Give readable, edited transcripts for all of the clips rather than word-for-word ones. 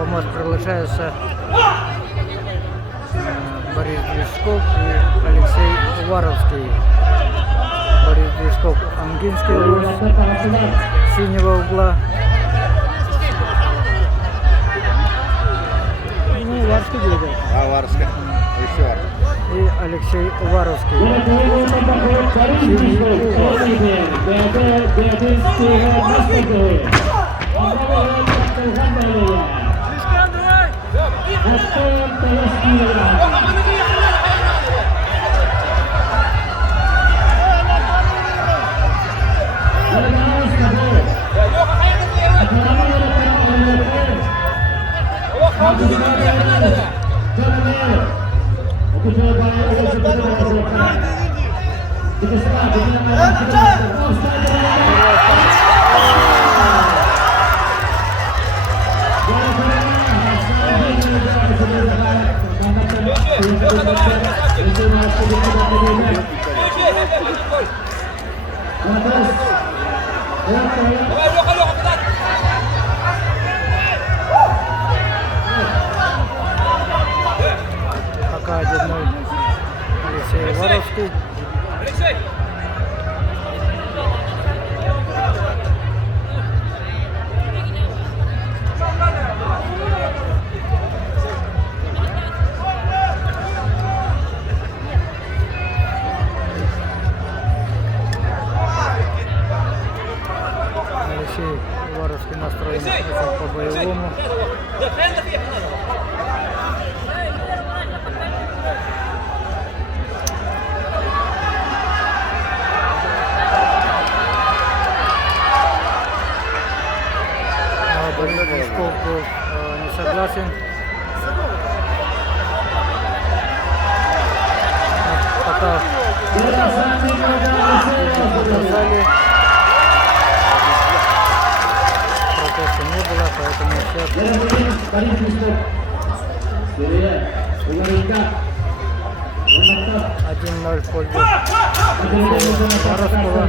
помост приглашается Борис Движков и Алексей Уваровский. Борис Движков, Ангинский луз, синего угла. Ну, Варский будет. Варский. И Алексей Уваровский. Синий пока 1-0 Алексей Уваровский. Алексей Уваровский настроен по-боевому. Борис Движков был не согласен. Пока показали, протеста не было, поэтому счет 1-0 в пользу Уваровского.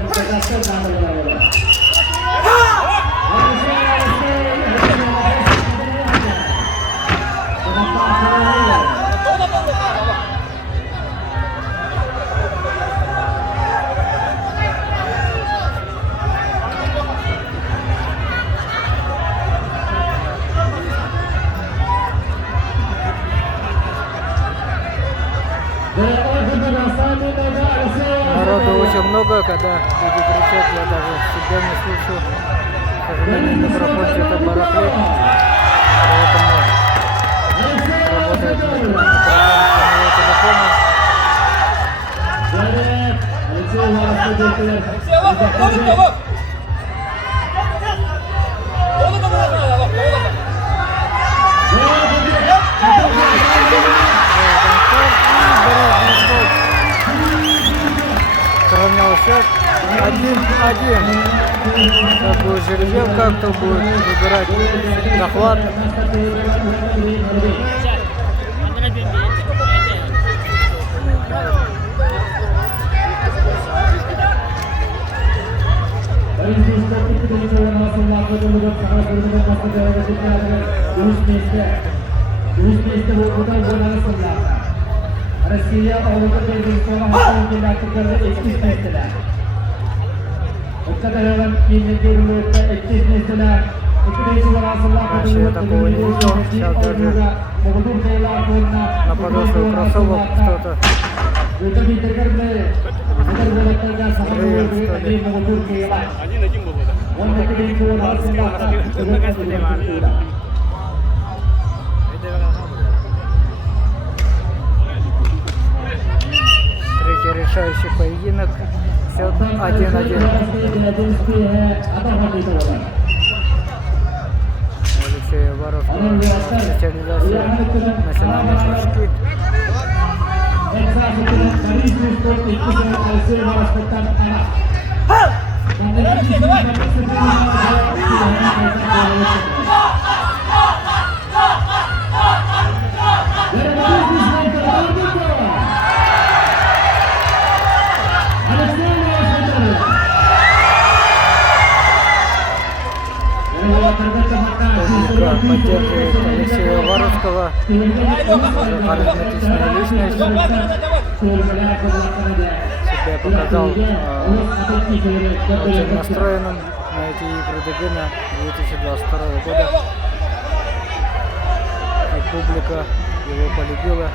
Народу очень много, когда люди кричат, я даже себя не слышу. К сожалению, микрофон что-то барахлит, поэтому работает микрофон самого телефона. Сравнял счет 1-1. Сейчас будет жеребьевка, кто будет выбирать захват. Россия Avrupa Birliği'nin hakkında yaptıkları etkisiz mesele. Ötkadarların milletlerinde etkisiz mesele. Раньше я такого не видел, сейчас даже на подошве кроссовок что-то Третий решающий поединок. Счет 1-1. Алексей Уваровский, специализация национальной флажки. Поддерживает Ковского. Харизматичная личность. Себя показал очень настроенным на эти игры Дагына 2022 года. И публика его полюбила.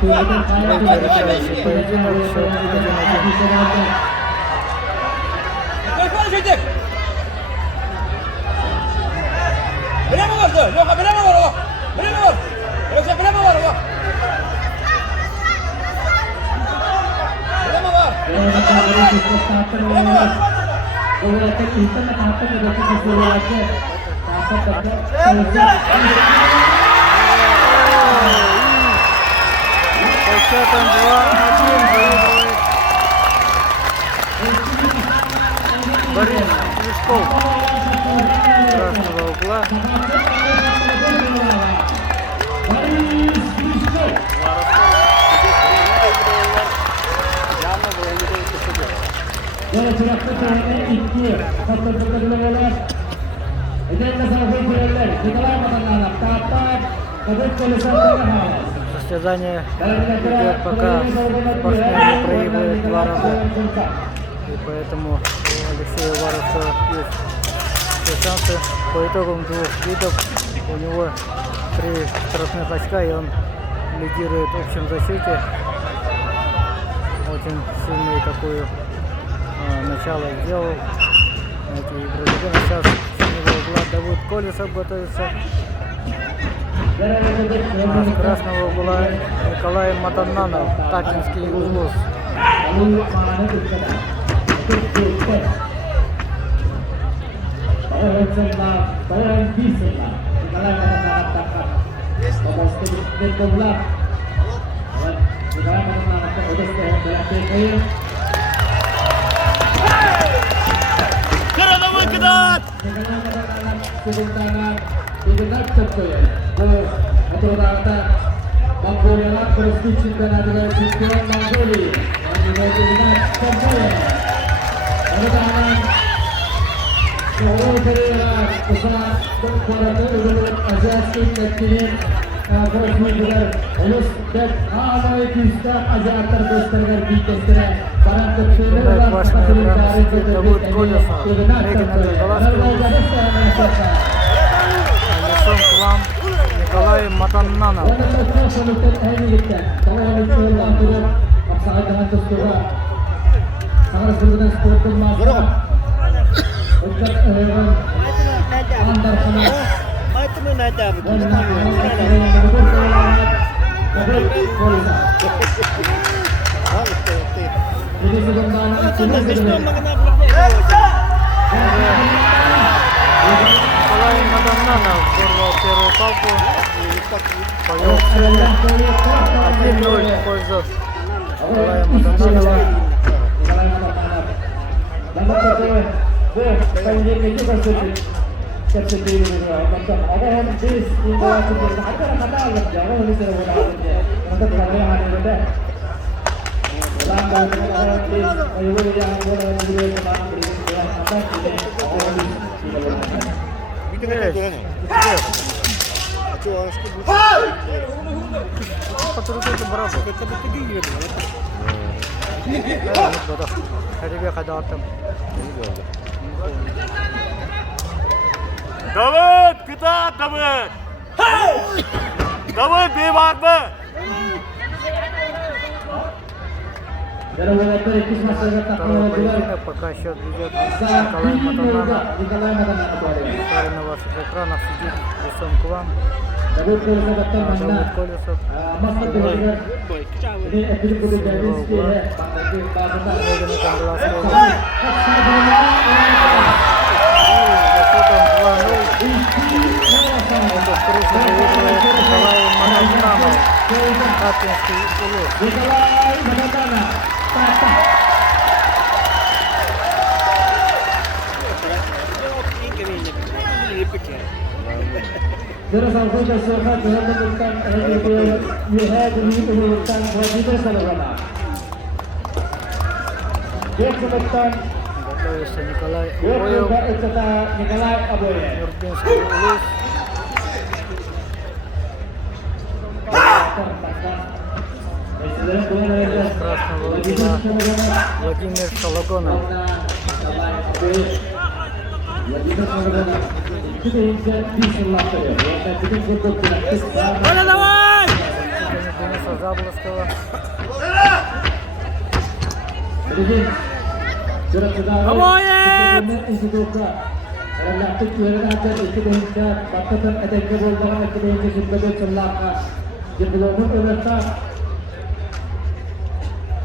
Третий решающий поединок, счет 1-1. Bileme vardı. Yok, bileme var o. Bileme var. Yoksa bileme var o. Bileme var. По счетам 2-1 выигрывает Борис Лешков красного угла. Состязание идет, пока спортсмен не проигрывает 2 раза. И поэтому у Алексея Уваровца есть все шансы. По итогам 2 видов у него 3 штрафных очка, и он лидирует в общем зачете. Очень сильное такое начало сделал. Эти игры. Сейчас с синего угла Давыд Колесов готовится. А с красного угла Николай Матаннанов, Татинский УЗУС. Николай Матаннанов. Николай Матаннанов вырвал первую палку и повел в цели. 1-0 в пользу Николая Матаннанова. Davut, kitap Davut. Davut bir bakma. Второй поединок, пока счет ведет Николай Матаннанов. Парень на ваших экранах сидит лицом к вам. Давыд Колесов. Николай Матаннанов. Татинский УЗУС. Бекмановтан Готовится Николай Бекмановда Обоев. это Николай Обоев. Нурбинский Улус. Из красного угла Владимир Сологонов. Коля, давай! Дениса Заблоскова.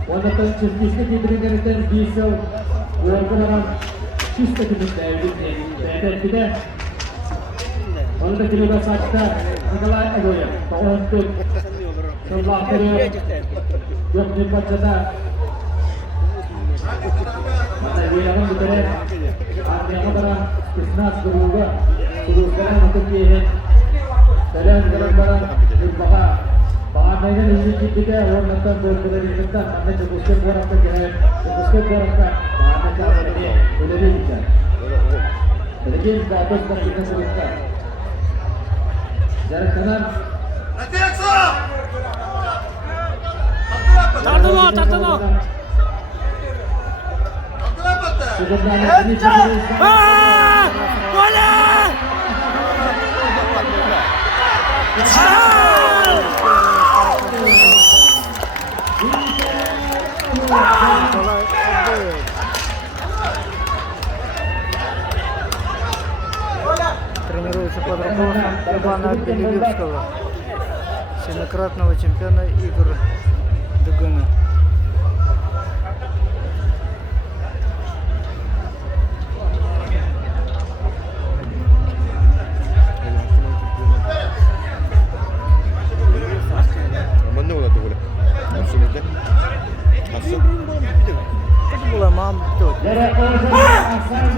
Ondan çizgisini birbirinden giysel, yorgunlanan çift takımında evlilik. Bir de onu da kilida saçta Nikolay Agoya. Tahun Sabahları yok bir parçada. Mata wilayah bitare artinya barang bisnis berubah sekarang untuk dia dan barang berbahaya bahan ini kita orang nonton berkali kita mana cukup orang tak kira cukup orang tak bahan tak ada boleh bisa jadi kita harus kita sebutkan jarak kanan Tartano! sebenarnya ini Коля! Николай Обоев. Тренируется под руководством Ивана Белилевского, семикратного чемпиона игр ДГН. Это была мама тетя. jarak asal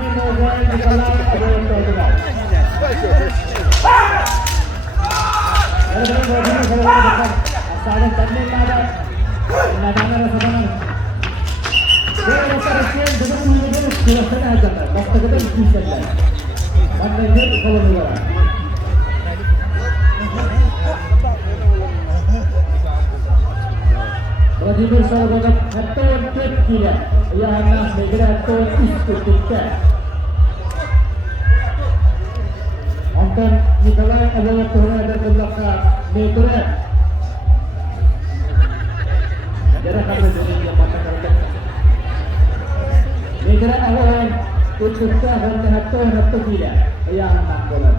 Nikolai Agoya. Asalnya tadi ada nadanya rasakan. Dia rasa rasian dengan mulut suasana aja kan. Waktu kita bisa kan. Mana ini kalau luar. Vladimir Sologonov keton ketiga. Ia anak negara keton istiqlal. Angkat Nikolai Agoya turun dari belakang negara. Jarak kami dari yang mana kalau negara Agoya itu sudah hendak tidak. Ia anak bola.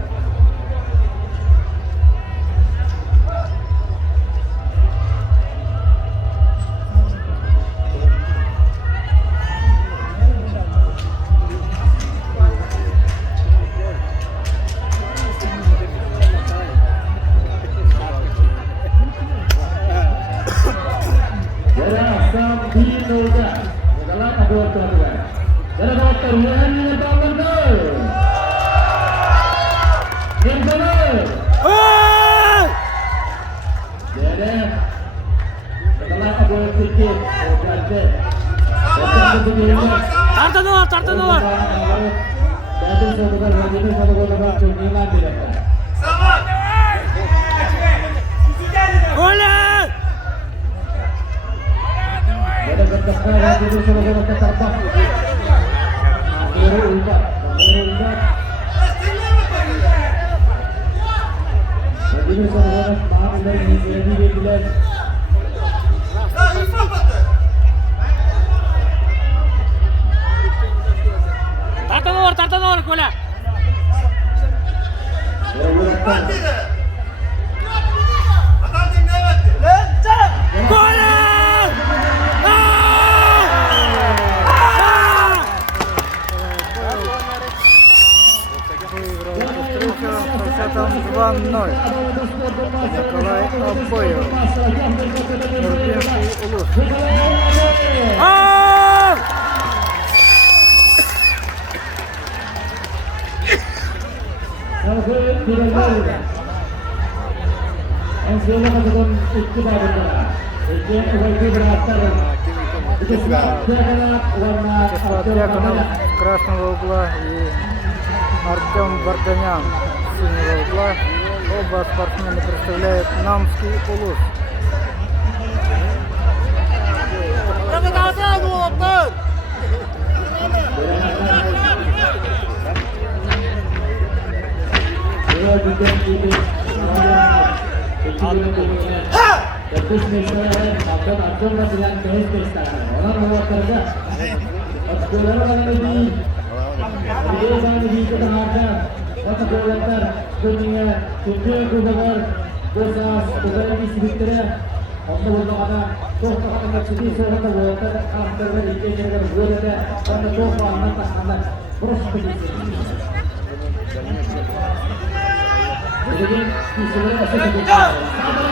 Tartano! Коля! Tartano, Коля! Коля! Выиграл эту встречу со счетом 2-0. Николай Обоев. Нурбинский Улус. Yang sebelum masukkan ikut berapa? Ikut berapa? Вячеслав Дьяконов, warna Вячеслав Дьяконов с красного угла и Артем Варданян с синего угла. Оба спортсмена представляют Намский Улус. Terus misalnya akan dengan pesta. Orang luar kerja. Saudara kan lebih. Dia kan lebih ketenangan. Masa golongan dunia dunia global besar bukan di sekitarnya. Untuk orang toh akan jadi seorang golongan antara ini dengan golongan pada toh anak terus begitu. Jadi di seluruh Asia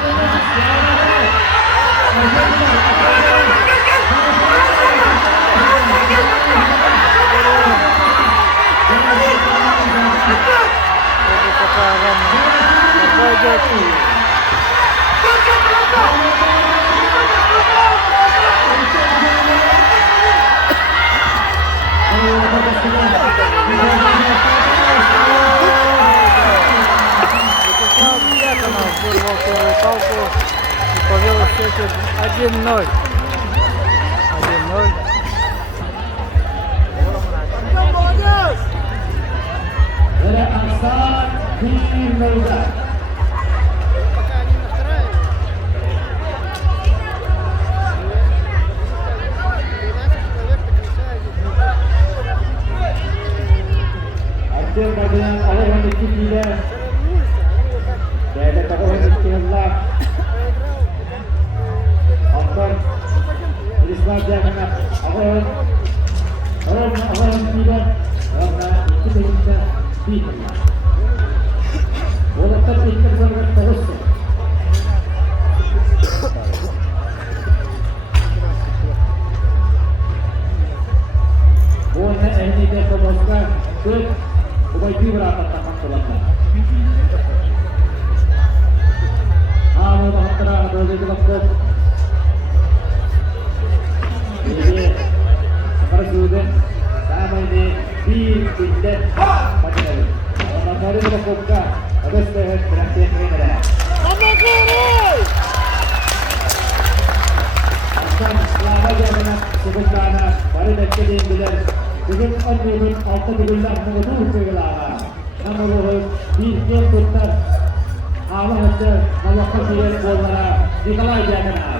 вырвал первую палку и повел в счете 1-0. 1-0. Dari Aksan Himmelda. Artinya bagian oleh yang dikira dari tokoh yang dikira Aksan Ismail Dьяконов awal yang tidak karena itu bisa tidak. Bola terpikir sangat terus. Bola ini dia keboskan ke bagi berapa tapak bola. Halo terang dari klub. Ini seperti sama ini di pindah pada hari. Baru berbuka, harus berhenti trainer. Akan selama jalan sebutana baru berhenti bilar. Dengan orang auto bilar mengudur kegelangan. Namun di game putar awal saja awal kemudian bola dikalah Dьяконов.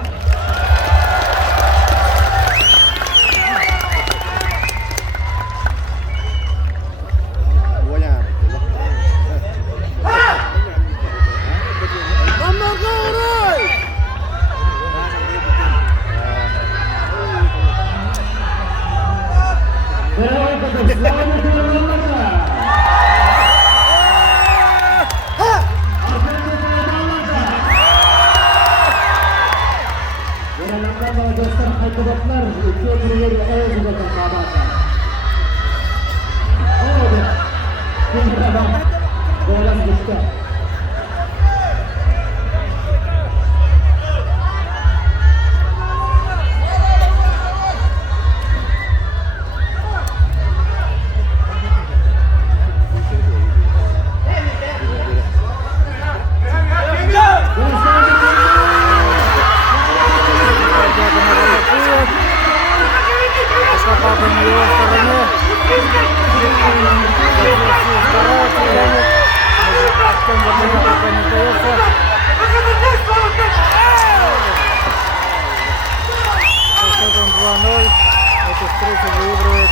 Эту встречу выигрывает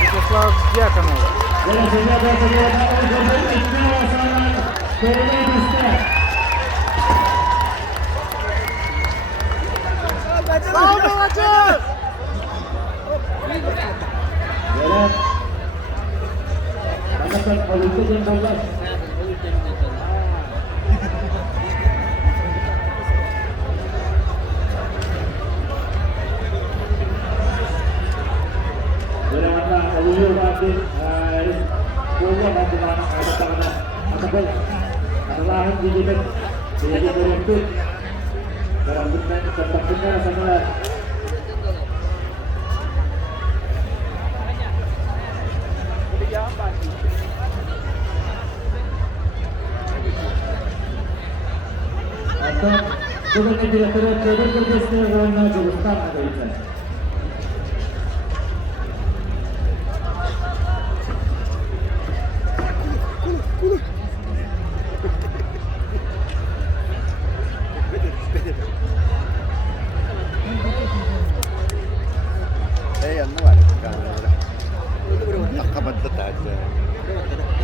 Вячеслав Дьяконов. दोघांनी दिला तर टेबल प्रदेशांना दुरुस्तार करायचं आहे Eh, ano naman, nakabad na tayo.